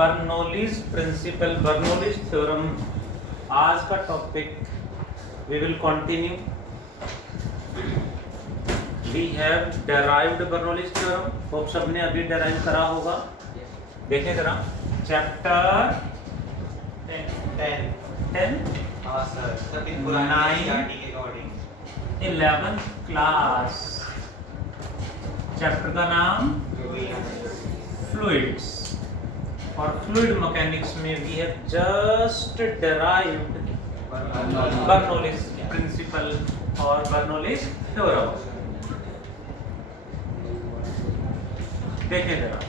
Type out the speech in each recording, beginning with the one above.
Bernoulli's principal, Bernoulli's theorem आज का topic. We will continue. We have derived Bernoulli's theorem. Hope सबने अभी derive करा होगा। देखें जरा चैप्टर 10 हाँ सर, सभी 11th क्लास। चैप्टर का नाम फ्लूइड्स। और फ्लूइड मैकेनिक्स में we have just derived Bernoulli's principle और बर्नौलीज थ्योरम। देखें जरा,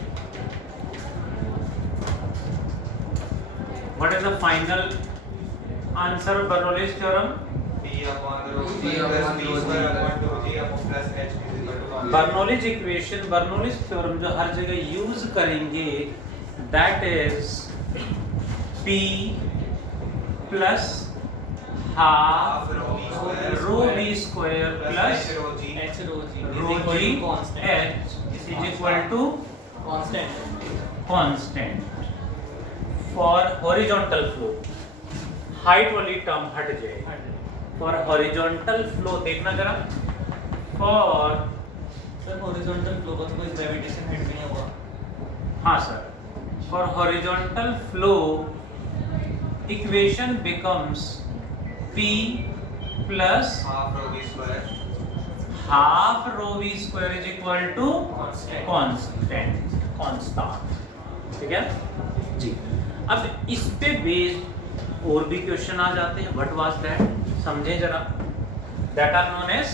what is the final answer of Bernoulli's theorem? Bernoulli's equation, Bernoulli's theorem जो हर जगह यूज करेंगे that is P plus half rho v square plus rho g h is equal to constant for horizontal flow. Height वाली term हट जाए। For horizontal flow देखना जरा, for sir horizontal flow का तो कोई ग्रेविटेशन हेड नहीं होगा। हाँ sir, for horizontal flow equation becomes P plus half rho v square is equal to constant. ठीक है जी। अब इस पे बेस्ड और भी क्वेश्चन आ जाते हैं। What was that? समझें जरा। That are known as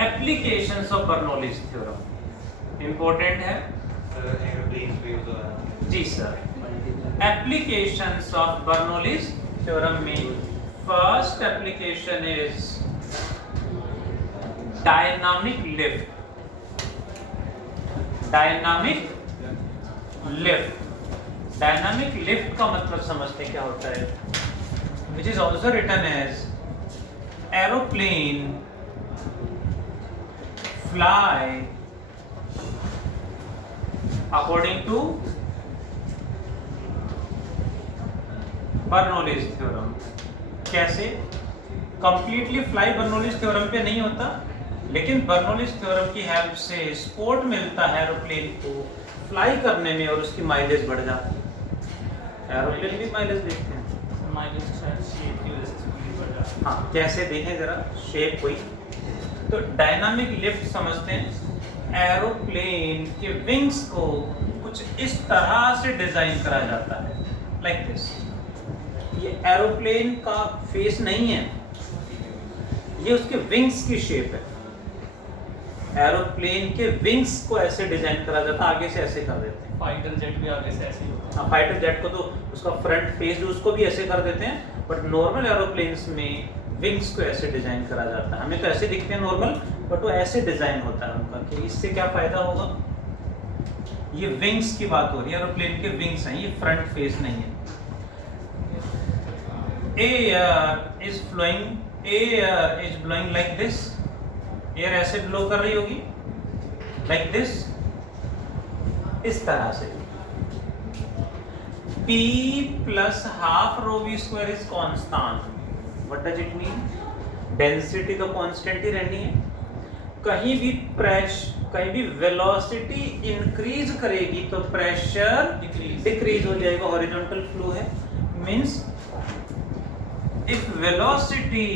applications of Bernoulli's theorem. Important है जी sir. Applications of Bernoulli's theorem में first application is dynamic lift. Dynamic lift, dynamic lift का मतलब समझते हैं क्या होता है, which is also written as aeroplane fly according to Bernoulli's theorem. कैसे? कंप्लीटली फ्लाई बर्नौलीज थ्योरम पे नहीं होता, लेकिन बर्नौलीज थ्योरम की हेल्प से सपोर्ट मिलता है एरोप्लेन को फ्लाई करने में और उसकी माइलेज बढ़ जाती है। एरोप्लेन भी माइलेज देखते हैं, माइलेज शायद शेप की वजह से स्पीड बढ़ जाती है। हाँ कैसे देखें जरा, शेप हुई तो डायनामिक लिफ्ट समझते हैं। एरोप्लेन के विंग्स को कुछ इस तरह से डिजाइन करा जाता है, लाइक दिस। ये एरोप्लेन का फेस नहीं है, ये उसके विंग्स की शेप है। एरोप्लेन के विंग्स को ऐसे डिजाइन करा जाता है, आगे से ऐसे कर देते हैं। फाइटर जेट भी आगे से ऐसे ही होता है। हाँ, फाइटर जेट को तो उसका फ्रंट फेस जो उसको भी ऐसे कर देते हैं, बट नॉर्मल एरोप्लेन्स में विंग्स को ऐसे डिजाइन करा जाता है। हमें तो ऐसे दिखते हैं नॉर्मल, बट वो ऐसे डिजाइन होता है उनका। कि इससे क्या फायदा होगा? ये विंग्स की बात हो रही है, एरोप्लेन के विंग्स हैं, ये फ्रंट फेस नहीं है। Air is blowing like this. Air ऐसे ब्लो कर रही होगी, लाइक दिस, इस तरह से। P plus half rho v square is constant. What does it mean? Density तो कांस्टेंट ही रहनी है। कहीं भी कहीं भी वेलोसिटी इंक्रीज करेगी तो प्रेशर डिक्रीज हो जाएगा। हॉरिजॉन्टल फ्लो है, means if velocity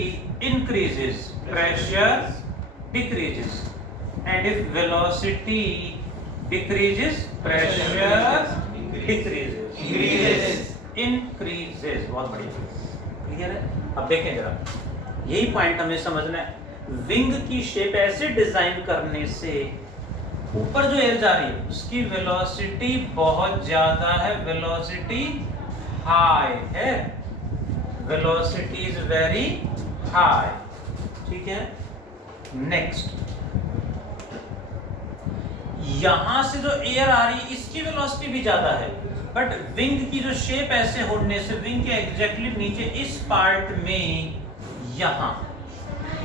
increases pressure decreases, and if velocity decreases pressure increases। बहुत बढ़िया, क्लियर है। अब देखें जरा, यही पॉइंट हमें समझना है। विंग की शेप ऐसे डिजाइन करने से ऊपर जो एयर जा रही है उसकी वेलोसिटी बहुत ज्यादा है, वेलोसिटी हाई है, वेलोसिटी इज वेरी हाई। ठीक है, नेक्स्ट। यहां से जो एयर आ रही है इसकी वेलोसिटी भी ज्यादा है, बट विंग की जो शेप ऐसे होने से विंग के एग्जैक्टली नीचे इस पार्ट में यहां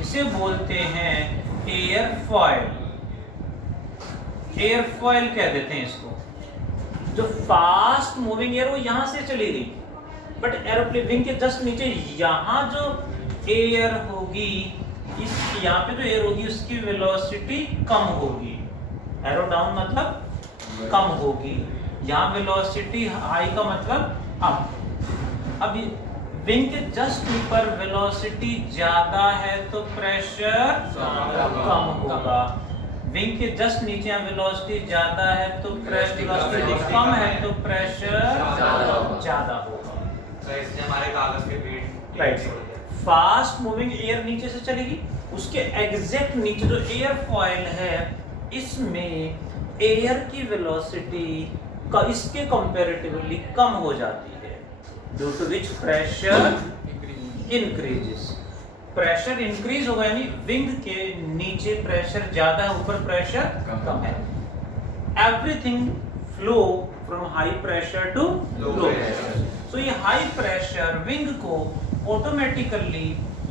इसे बोलते हैं एयरफॉयल। एयरफॉयल कह देते हैं इसको। जो फास्ट मूविंग एयर वो यहाँ से चली गई, बट एरोप्लेन विंग के जस्ट नीचे यहाँ जो एयर होगी, इस यहाँ पे जो एयर होगी उसकी वेलोसिटी कम होगी। एरो डाउन मतलब कम होगी, यहाँ वेलोसिटी हाई का मतलब अप। अब विंग के जस्ट ऊपर वेलोसिटी ज्यादा है तो प्रेशर कम होगा, विंग के जस्ट नीचे वेलोसिटी ज्यादा है तो वेलोसिटी कम है तो प्रेशर ज्यादा होगा। तो इसलिए हमारे कागज के पेड़ राइट, फास्ट मूविंग एयर नीचे से चलेगी, उसके एग्जैक्ट नीचे जो एयर फॉइल है इसमें एयर की वेलोसिटी का इसके कंपैरेटिवली कम हो जाती है, due to which pressure increases. Pressure increase होगा यानी विंग के नीचे प्रेशर ज्यादा है, ऊपर प्रेशर कम है। Everything flow from high pressure to low pressure. So ये हाई प्रेशर विंग को ऑटोमेटिकली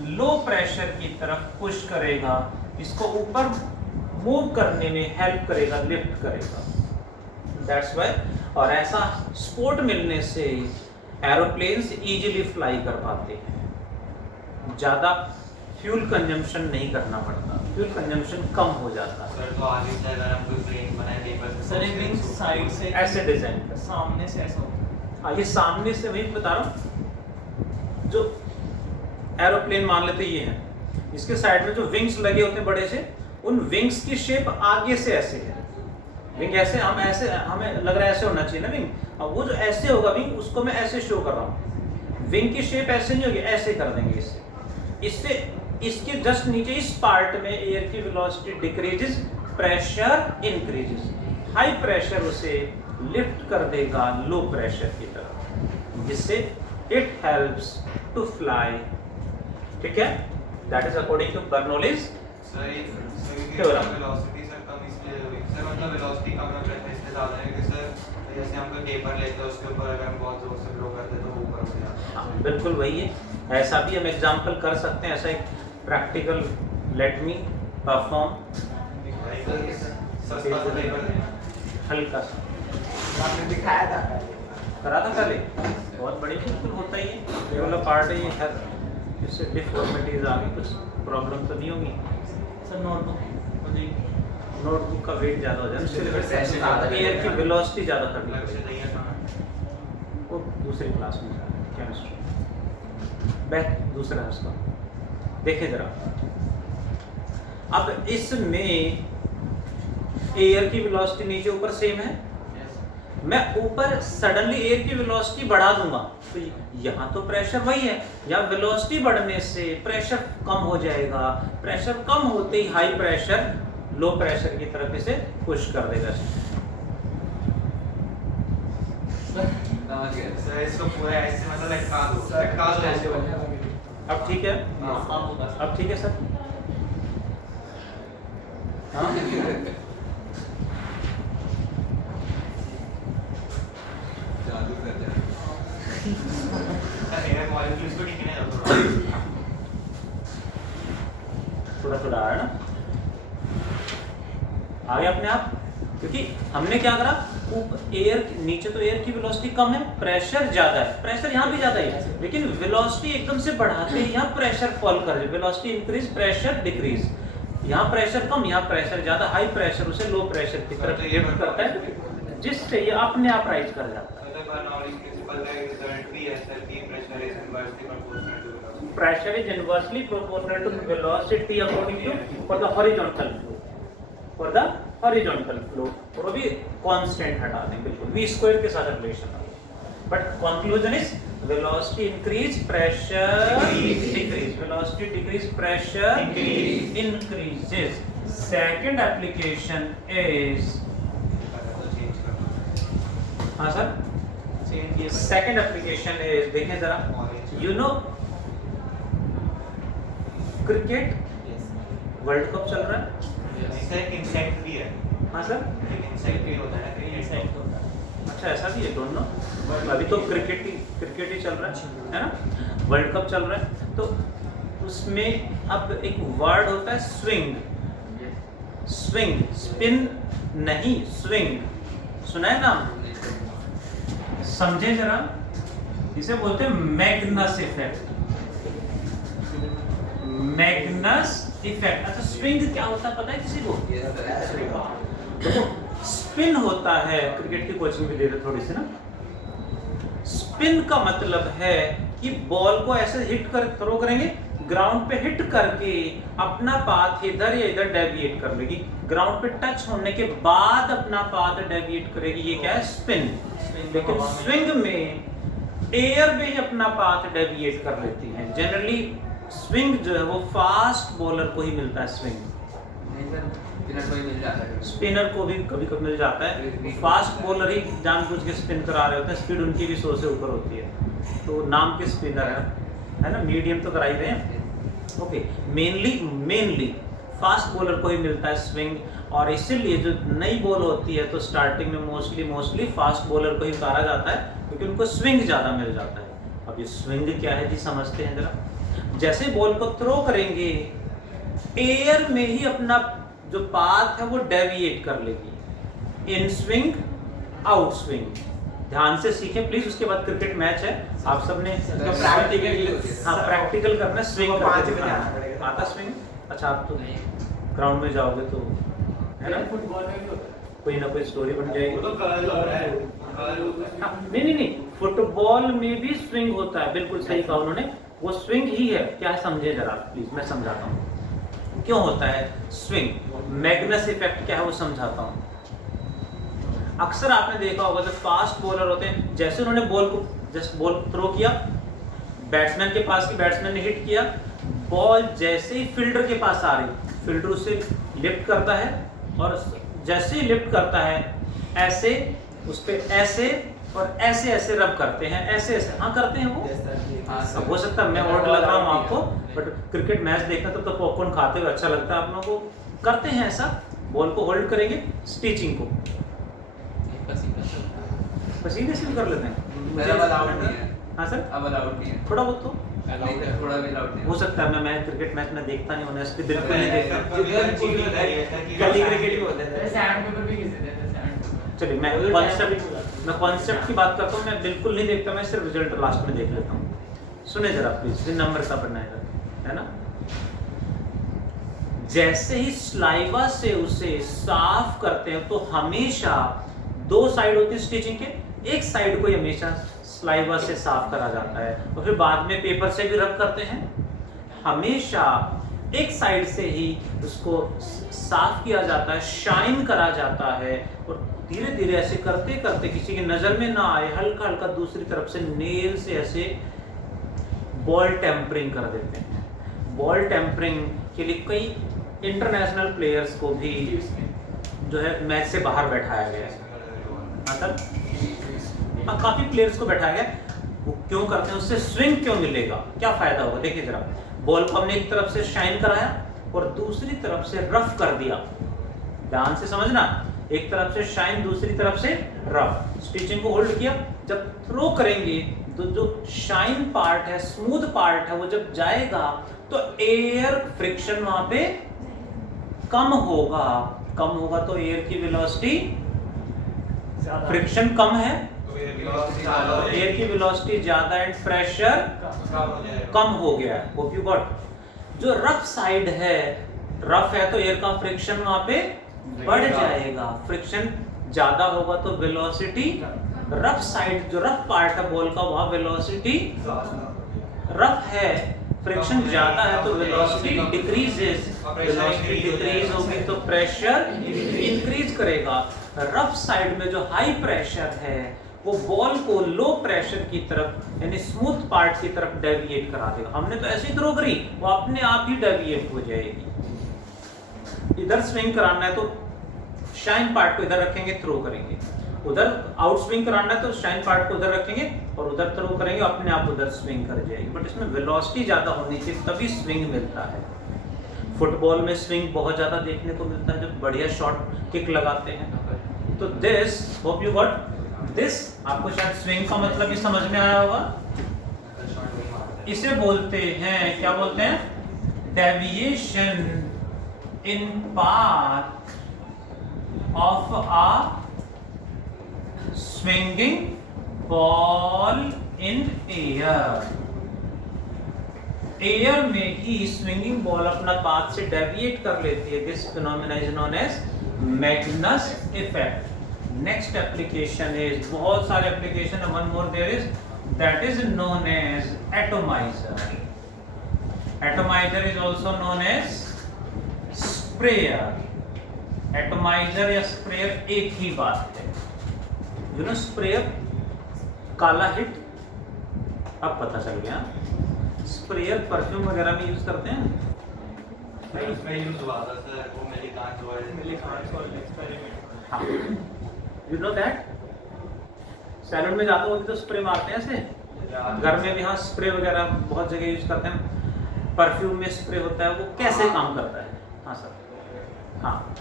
लो प्रेशर की तरफ पुश करेगा, इसको ऊपर मूव करने में हेल्प करेगा, लिफ्ट करेगा। दैट्स व्हाई, और ऐसा सपोर्ट मिलने से एरोप्लेन्स इजीली फ्लाई कर पाते हैं, ज्यादा फ्यूल कंजम्पशन नहीं करना पड़ता, फ्यूल कंजम्पशन कम हो जाता है। सर तो आगे से अगर हम कोई प्लेन बनाए पेपर से, सर ये विंग साइड से ऐसे डिजाइन कर, सामने से ऐसा होगा। हाँ ये सामने से, वही बता रहा हूँ, जो एरोप्लेन मान लेते ये है, इसके साइड में जो विंग्स लगे होते हैं बड़े से, उन विंग्स की शेप आगे से ऐसे है। विंग ऐसे, हम ऐसे, हमें लग रहा है ऐसे होना चाहिए ना विंग, अब वो जो ऐसे होगा विंग, उसको मैं ऐसे शो कर रहा हूँ। विंग की शेप ऐसे नहीं होगी, ऐसे कर देंगे इससे इसके जस्ट नीचे इस पार्ट में एयर की velocity decreases, pressure increases. High pressure उसे लिफ्ट कर देगा लो प्रेशर की तरफ, जिससे इट हेल्प्स टू फ्लाई। ठीक है, that is according to Bernoulli's theorem. Velocity sir कम इसलिए हुई सर, मतलब वेलोसिटी कम है प्रेशर इसलिए ज्यादा है कि सर जैसे हम कोई पेपर लेते हैं उसके ऊपर अगर हम बहुत जोर से ब्लो करते हैं तो वो ऊपर हो जाता है। बिल्कुल वही है, ऐसा भी हम एग्जांपल कर सकते हैं, ऐसा एक प्रैक्टिकल लेट मी परफॉर्म। सस्ता सा पेपर देना हल्का सा आपने दिखाया था करा था पहले, बहुत बड़ी बिल्कुल होता ही है, ये वाला पार्ट है, ये है, इससे डिफॉर्मिटीज आ गई, कुछ प्रॉब्लम तो नहीं होगी। सर नोटबुक मुझे नोटबुक का वेट ज़्यादा हो जाए, उसके प्रेशर लिए ज़्यादा एयर की वेलोसिटी ज़्यादा करनी लग से पड़ेगी। नहीं है वो दूसरी क्लास में केमिस्ट्री बैक दूसरा है उसका, देखिए जरा। अब इसमें एयर की वेलोसिटी नीचे ऊपर सेम है, मैं ऊपर सडनली एयर की वेलोसिटी बढ़ा दूंगा तो यहाँ तो प्रेशर वही है, या वेलोसिटी बढ़ने से प्रेशर कम हो जाएगा, प्रेशर कम होते ही हाई प्रेशर लो प्रेशर की तरफ इसे पुश कर देगा। सर इसको पूरा ऐसे मतलब लटका दो ऐसे हो जाए। अब ठीक है, आसान होगा सर। अब ठीक है सर। हाँ जादू कर जाए। सर मेरे मॉलिक्यूल्स को टिकने दो थोड़ा थोड़ा आ रहा है ना, आ गया अपने आप, क्योंकि हमने क्या करा, एयर नीचे तो एयर की वेलोसिटी कम है, प्रेशर ज्यादा है, प्रेशर यहाँ भी ज्यादा है, लेकिन वेलोसिटी एकदम से बढ़ाते ही यहाँ प्रेशर फॉल कर जाए, वेलोसिटी इंक्रीज प्रेशर डिक्रीज, यहाँ प्रेशर कम यहाँ प्रेशर ज्यादा, हाई प्रेशर उसे लो प्रेशर की तरफ लिफ्ट करता है, जिससे ये अपने आप राइज कर जाता है। सर बर्नौलीज प्रिंसिपल का रिजल्ट भी है सर कि pressure is inversely proportional to velocity. Pressure is inversely proportional to velocity according to for the horizontal flow. For the horizontal flow, और भी constant हटा दें बिल्कुल, v square के साथ रिलेशन है। But conclusion is velocity increase, pressure decrease, velocity decrease, pressure increases. Second application is, हाँ sir, change ये second application is, देखें जरा, you know cricket world cup चल रहा है, इससे एक इंसेक्ट भी है, हाँ सर, एक इंसेक्ट भी होता है ना क्रिकेट साइड होता है। अच्छा ऐसा भी है, डोंट नो, अभी तो क्रिकेट ही चल रहा है ना, वर्ल्ड कप चल रहा है, तो उसमें अब एक वर्ड होता है स्विंग, स्विंग, स्पिन नहीं, स्विंग, सुना है नाम, समझे जरा, इसे बोलते हैं मैग्नस इफेक्ट। Magnus effect. अच्छा स्विंग क्या होता है पता है किसी को? देखो स्पिन होता है, क्रिकेट की कोचिंग भी दे रहे थोड़ी सी ना। स्पिन का मतलब है कि बॉल को ऐसे हिट कर थ्रो करेंगे, ग्राउंड पे हिट करके अपना पाथ इधर या इधर डेविएट कर लेगी, ग्राउंड पे टच होने के बाद अपना पाथ डेविएट करेगी, ये क्या है? स्पिन। लेकिन स्विंग में एयर में ही अपना पाथ डेविएट कर लेती है। जनरली स्विंग जो है वो फास्ट बॉलर को ही मिलता है स्विंग, स्पिनर को भी कभी कभी मिल जाता है। फास्ट बॉलर ही जानबूझ के स्पिन करा रहे होते हैं, स्पीड उनकी भी 100 से ऊपर होती है, तो नाम के स्पिनर है ना, मीडियम तो करा ही रहे हैं। ओके, मेनली फास्ट बॉलर को ही मिलता है स्विंग, और इसीलिए जो नई बॉल होती है तो स्टार्टिंग में मोस्टली फास्ट बॉलर को ही उतारा जाता है, क्योंकि उनको स्विंग ज़्यादा मिल जाता है। अब ये स्विंग क्या है जी, समझते हैं जरा। जैसे बॉल को थ्रो करेंगे, एयर में ही अपना जो पाथ है वो डेविएट कर लेगी, इन स्विंग आउट स्विंग। ध्यान से सीखें प्लीज, उसके बाद क्रिकेट मैच है, आप सबने प्रैक्टिकल करना है। स्विंग आता स्विंग? अच्छा आप तो ग्राउंड में जाओगे तो है ना, फुटबॉल में भी होता है, कोई ना कोई स्टोरी बन जाएगी। नहीं, फुटबॉल में भी स्विंग होता है, बिल्कुल सही कहा उन्होंने, वो स्विंग ही है। क्या समझे जरा प्लीज, मैं समझाता हूँ क्यों होता है स्विंग। मैग्नस इफेक्ट क्या है वो समझाता हूँ। अक्सर आपने देखा होगा, जब फास्ट बॉलर होते हैं, जैसे उन्होंने बॉल को जस्ट बॉल थ्रो किया, बैट्समैन के पास की, बैट्समैन ने हिट किया, बॉल जैसे ही फील्डर के पास आ रही, फील्डर उसे लिफ्ट करता है, और जैसे ही लिफ्ट करता है ऐसे उस पे ऐसे और ऐसे ऐसे रब करते हैं, ऐसे ऐसे हाँ करते हैं वो। अब हो सकता है मैं वर्ड लग रहा हूँ आपको, बट क्रिकेट मैच देखना तो पॉपकॉर्न खाते हुए अच्छा लगता है आप लोगों को। करते हैं ऐसा, बॉल को होल्ड करेंगे, स्टिचिंग को पसीने से भी कर लेते हैं। हाँ सर, अब अलाउड नहीं है, थोड़ा बहुत तो थोड़ा भी अलाउड नहीं हो सकता है। मैं क्रिकेट मैच में देखता नहीं, ऑनेस्टली बिल्कुल नहीं देखता। गली क्रिकेट भी होता है, सैंड पेपर भी घिसे देते हैं, सैंड पेपर। चलिए मैं कॉन्सेप्ट की बात करता हूँ, मैं बिल्कुल नहीं देखता, मैं सिर्फ रिजल्ट लास्ट में देख लेता हूँ। सुने जरा प्लीज, नंबर का पढ़ना है ना। जैसे ही स्लाइवा से उसे साफ करते हैं तो हमेशा दो साइड होती है स्टिचिंग के, एक साइड को हमेशा स्लाइवा से साफ करा जाता है, और फिर बाद में पेपर से भी रब करते हैं। हमेशा एक साइड से ही उसको साफ किया जाता है, शाइन करा जाता है, और धीरे धीरे ऐसे करते करते किसी की नजर में ना आए, हल्का हल्का दूसरी तरफ से नेल से ऐसे बॉल टेम्परिंग कर देते हैं। बॉल टेम्परिंग के लिए कई इंटरनेशनल प्लेयर्स को भी जो है मैच से बाहर बैठाया गया है। हाँ सर, काफी प्लेयर्स को बैठाया गया। वो क्यों करते हैं, उससे स्विंग क्यों मिलेगा, क्या फायदा होगा? देखिए जरा, बॉल को हमने एक तरफ से शाइन कराया और दूसरी तरफ से रफ कर दिया। ध्यान से समझना, एक तरफ से शाइन, दूसरी तरफ से रफ। स्टिचिंग को होल्ड किया, जब थ्रो करेंगे तो जो शाइन पार्ट है, स्मूथ पार्ट है, वो जब जाएगा तो एयर फ्रिक्शन वहां पे कम होगा तो एयर की वेलोसिटी, फ्रिक्शन कम है, एयर की वेलोसिटी ज्यादा एंड प्रेशर कम हो गया है। Hope you got. जो रफ साइड है, रफ है तो एयर का फ्रिक्शन वहां पे बढ़ जाएगा, फ्रिक्शन ज्यादा होगा तो वेलोसिटी, रफ साइड जो रफ पार्ट है बॉल का, वहां वेलोसिटी रफ है, फ्रिक्शन ज्यादा है तो वेलोसिटी डिक्रीजेस, वेलोसिटी डिक्रीज होगी तो प्रेशर इंक्रीज करेगा। रफ साइड में जो हाई प्रेशर है वो बॉल को लो प्रेशर की तरफ यानी स्मूथ पार्ट की तरफ डेविएट करा देगा। हमने तो ऐसे ही थ्रो करी, वो अपने आप ही डेविएट हो जाएगी। इधर स्विंग कराना है तो शाइन पार्ट को इधर रखेंगे, थ्रो करेंगे। उधर आउट स्विंग कराना है तो शाइन पार्ट को उधर रखेंगे और उधर थ्रो करेंगे, अपने आप उधर स्विंग कर जाएगी। बट इसमें वेलोसिटी ज्यादा होनी चाहिए तभी स्विंग मिलता है। फुटबॉल में स्विंग बहुत ज्यादा देखने को मिलता है जब बढ़िया शॉट किक लगाते हैं। तो this, hope you got this, आपको शायद स्विंग का मतलब भी समझ में आया होगा। इसे बोलते हैं, क्या बोलते हैं? Deviation in path of a swinging ball in air, air में ही स्विंगिंग बॉल अपना पाथ से डेविएट कर लेती है। This phenomena is known as Magnus effect. Next application is, बहुत सारे एप्लीकेशन है, one more there is, that is known as atomizer. Atomizer is also known as sprayer. Atomizer या sprayer एक ही बात है। You know sprayer, Kala Hit, अब पता चल गया। स्प्रेयर परफ्यूम वगैरह में यूज करते हैं। सर उसमें यूज हुआ था सर, वो मेरी कांच हुआ है। हाँ, यू नो दैट। सैलून में जाते हो तो स्प्रे मारते हैं ऐसे, घर में भी हाँ स्प्रे वगैरह बहुत जगह यूज करते हैं। परफ्यूम में स्प्रे होता है, वो कैसे काम करता है? हाँ सर, हाँ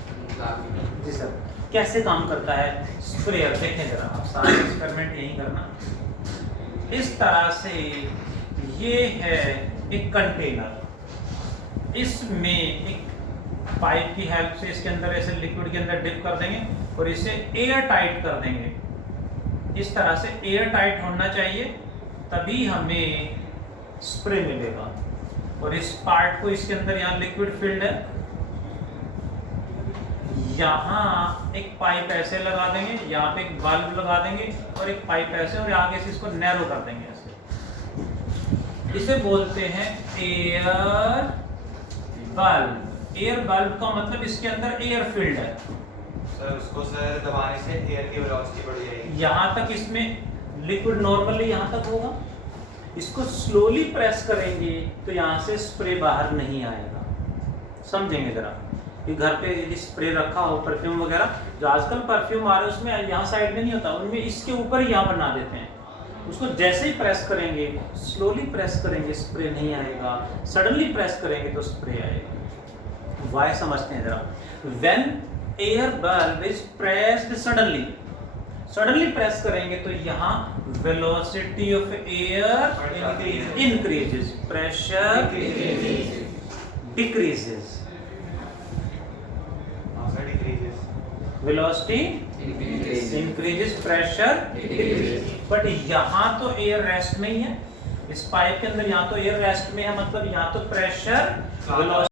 जी सर, कैसे काम करता है स्प्रेयर? देखें जरा, आप सारे एक्सपेरिमेंट यही करना। इस तरह से ये है एक कंटेनर, इसमें एक पाइप की हेल्प से इसके अंदर ऐसे लिक्विड के अंदर डिप कर देंगे और इसे एयर टाइट कर देंगे। इस तरह से एयर टाइट होना चाहिए, तभी हमें स्प्रे मिलेगा। और इस पार्ट को, इसके अंदर यहाँ लिक्विड फिल्ड है, यहाँ एक पाइप ऐसे लगा देंगे, यहाँ पे एक बल्ब लगा देंगे और एक पाइप ऐसे, और आगे से इसको नैरो कर देंगे ऐसे। इसे बोलते हैं एयर बल्ब। एयर बल्ब का मतलब इसके अंदर एयर फील्ड है। सर उसको सर दबाने से एयर की वेलोसिटी बढ़ जाएगी। यहाँ तक इसमें लिक्विड नॉर्मली यहाँ तक होगा, इसको स्लोली प्रेस करेंगे तो यहाँ से स्प्रे बाहर नहीं आएगा। समझेंगे जरा कि घर पे यदि स्प्रे रखा हो परफ्यूम वगैरह, जो आजकल परफ्यूम आ रहे हैं उसमें यहाँ साइड में नहीं होता, उनमें इसके ऊपर ही यहाँ बना देते हैं। उसको जैसे ही प्रेस करेंगे, स्लोली प्रेस करेंगे, स्प्रे नहीं आएगा, सडनली प्रेस करेंगे तो स्प्रे आएगा। वाई समझते हैं जरा। When air bulb is pressed suddenly, suddenly press करेंगे तो यहाँ velocity of air increases, pressure decreases, velocity increases, pressure decreases. But यहाँ तो एयर रेस्ट में ही है, इस पाइप के अंदर यहाँ तो एयर रेस्ट में है, मतलब यहाँ तो प्रेशर वेलोसिटी